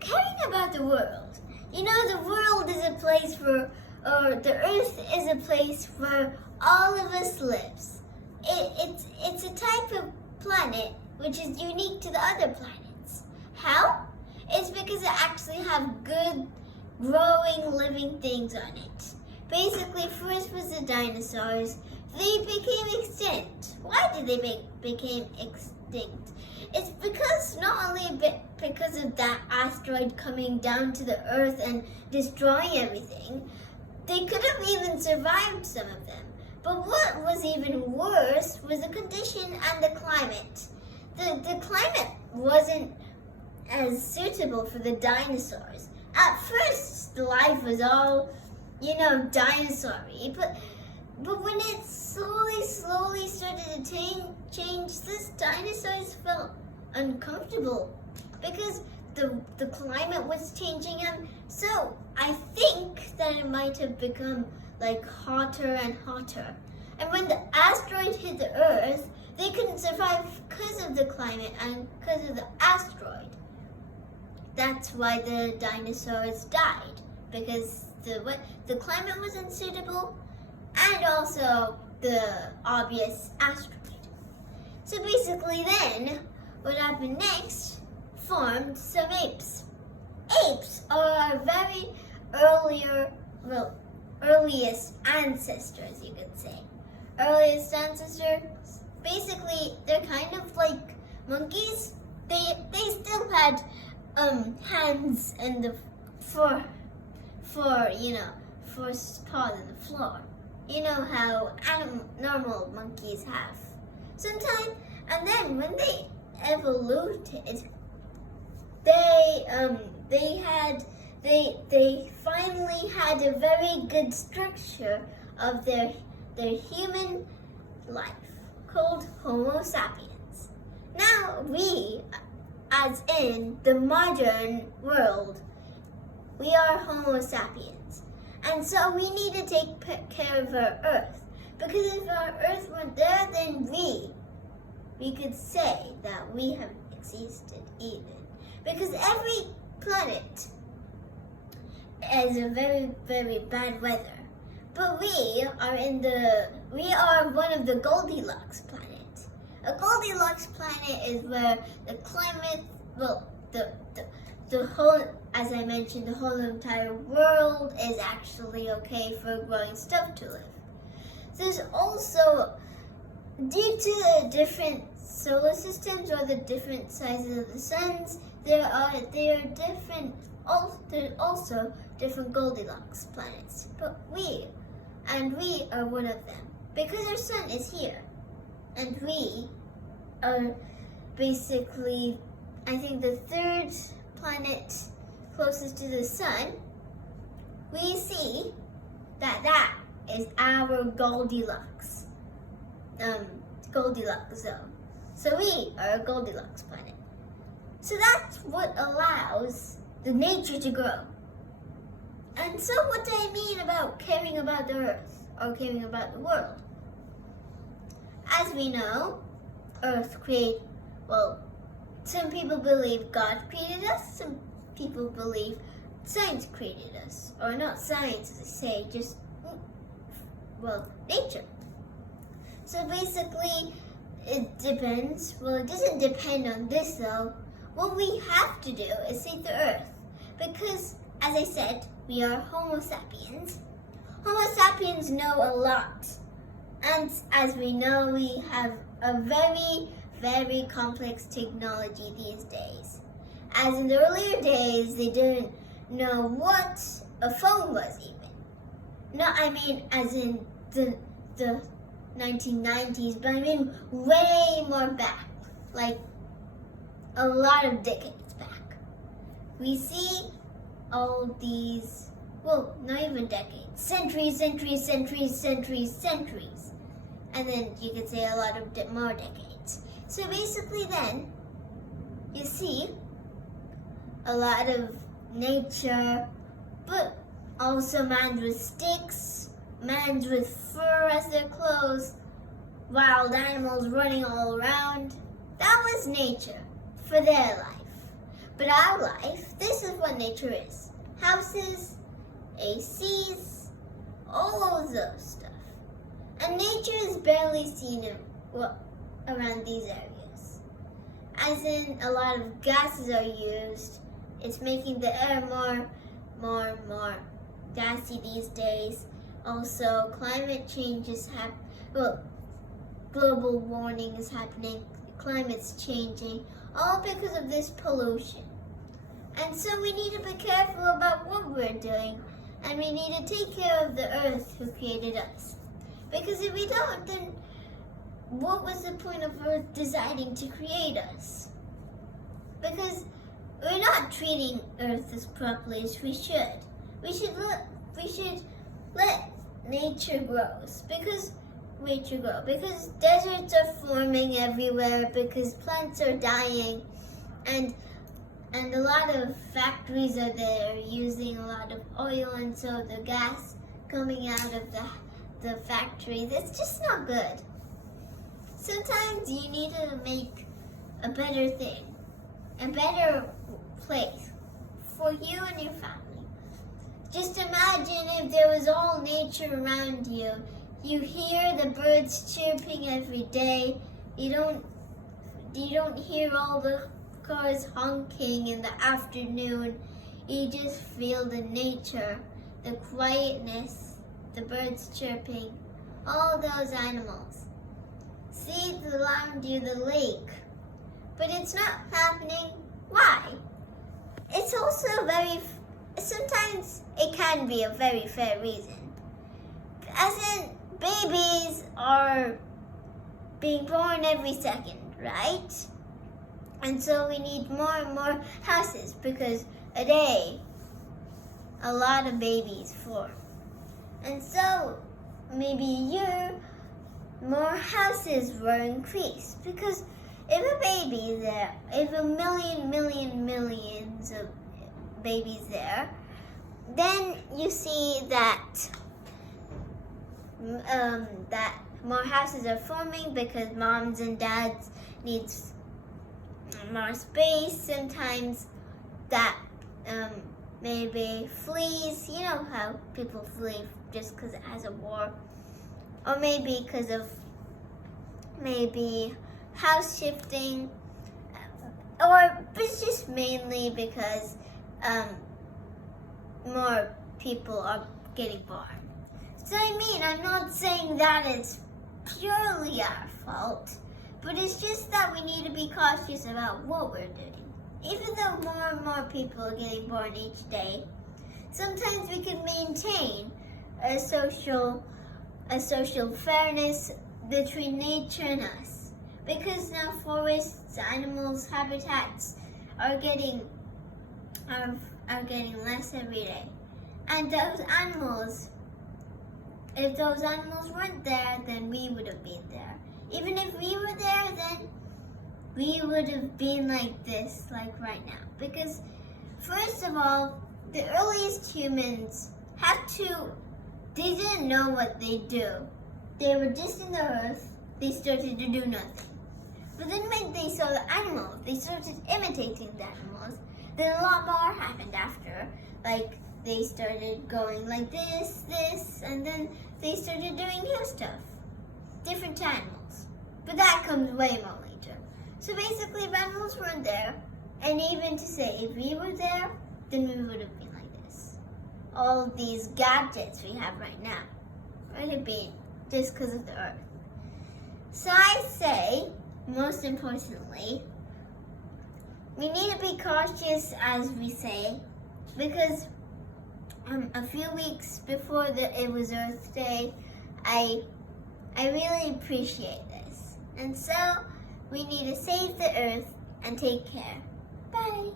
caring about the world. You know, the world is a place or the earth is a place where all of us lives. It's a type of planet which is unique to the other planets. How? It's because it actually have good, growing, living things on it. Basically, first was the dinosaurs. They became extinct. Why did they became extinct? It's because not only because of that asteroid coming down to the Earth and destroying everything, they could have even survived some of them. But what was even worse was the condition and the climate. The climate wasn't as suitable for the dinosaurs. At first, the life was all, dinosaur-y, but when it slowly started to change, this dinosaurs felt uncomfortable because the climate was changing them. So I think that it might have become like hotter and hotter. And when the asteroid hit the Earth, they couldn't survive because of the climate and because of the asteroid. That's why the dinosaurs died, because the climate wasn't suitable and also the obvious asteroid. So basically then, what happened next formed some apes. Apes are our very earliest ancestors, you could say. Earliest ancestors, basically, they're kind of like monkeys. They still had hands and the for paws on the floor. You know how normal monkeys have. Sometimes, and then when they evoluted, they finally had a very good structure of their human life called Homo sapiens. Now we, as in the modern world, we are Homo sapiens. And so we need to take care of our Earth. Because if our Earth weren't there, then we could say that we haven't existed even. Because every planet has a very, very bad weather. But we are one of the Goldilocks planet. A Goldilocks planet is where the climate, the whole, as I mentioned, the whole entire world is actually okay for growing stuff to live. There's also, due to the different solar systems or the different sizes of the suns, there are also different Goldilocks planets. But we are one of them because our sun is here, and we are basically, I think, the third planet closest to the sun. We see that is our Goldilocks zone. So we are a Goldilocks planet. So that's what allows the nature to grow. And so what do I mean about caring about the Earth or caring about the world? As we know, some people believe God created us, some people believe science created us. Or not science, as I say, just, nature. So basically, it depends. Well, it doesn't depend on this though. What we have to do is save the Earth. Because, as I said, we are Homo sapiens. Homo sapiens know a lot. And as we know, we have a very, very complex technology these days. As in the earlier days, they didn't know what a phone was even. No, I mean as in the 1990s, but I mean way more back, like a lot of decades back. We see all these, not even decades, centuries. And then you could say a lot of more decades. So basically then, you see a lot of nature, but also mans with sticks, mans with fur as their clothes, wild animals running all around. That was nature for their life. But our life, this is nature is. Houses, ACs, all of those stuff. And nature is barely seen around these areas. As in, a lot of gases are used. It's making the air more gassy these days. Also, climate change is global warming is happening. Climate's changing, all because of this pollution. And so we need to be careful about what we're doing, and we need to take care of the earth who created us. Because if we don't, then what was the point of Earth deciding to create us? Because we're not treating Earth as properly as we should. We should let nature grow. Because deserts are forming everywhere, because plants are dying, and a lot of factories are there using a lot of oil, and so the gas coming out of the factory, that's just not good. Sometimes you need to make a better thing, a better place for you and your family. Just imagine if there was all nature around you. You hear the birds chirping every day. You don't hear all the cars honking in the afternoon. You just feel the nature, the quietness, the birds chirping, all those animals. See around you the lake. But it's not happening. Why? It's also sometimes it can be a very fair reason. As in, babies are being born every second, right? And so we need more and more houses because a day, a lot of babies form. And so maybe more houses will increase because if a baby is there, if a millions of babies there, then you see that that more houses are forming because moms and dads needs more space. Sometimes that maybe fleas, you know how people flee just because it has a war, or maybe because of house shifting, or it's just mainly because more people are getting born. So I'm not saying that it's purely our fault, but it's just that we need to be cautious about what we're doing. Even though more and more people are getting born each day, sometimes we can maintain a social fairness between nature and us. Because now forests, animals, habitats are getting less every day. And those animals, if those animals weren't there, then we would have been there. Even if we were there, then we would have been like this, like right now. Because first of all, the earliest humans they didn't know what they do. They were just in the earth, they started to do nothing. But then when they saw the animals, they started imitating the animals. Then a lot more happened after. Like they started going like this, and then they started doing new stuff. Different animals. But that comes way more later. So basically, if animals weren't there, and even to say if we were there, then we would have been like this. All of these gadgets we have right now would have been just because of the earth. So I say, most importantly, we need to be cautious as we say, because a few weeks before it was Earth Day, I really appreciate this. And so we need to save the earth and take care. Bye.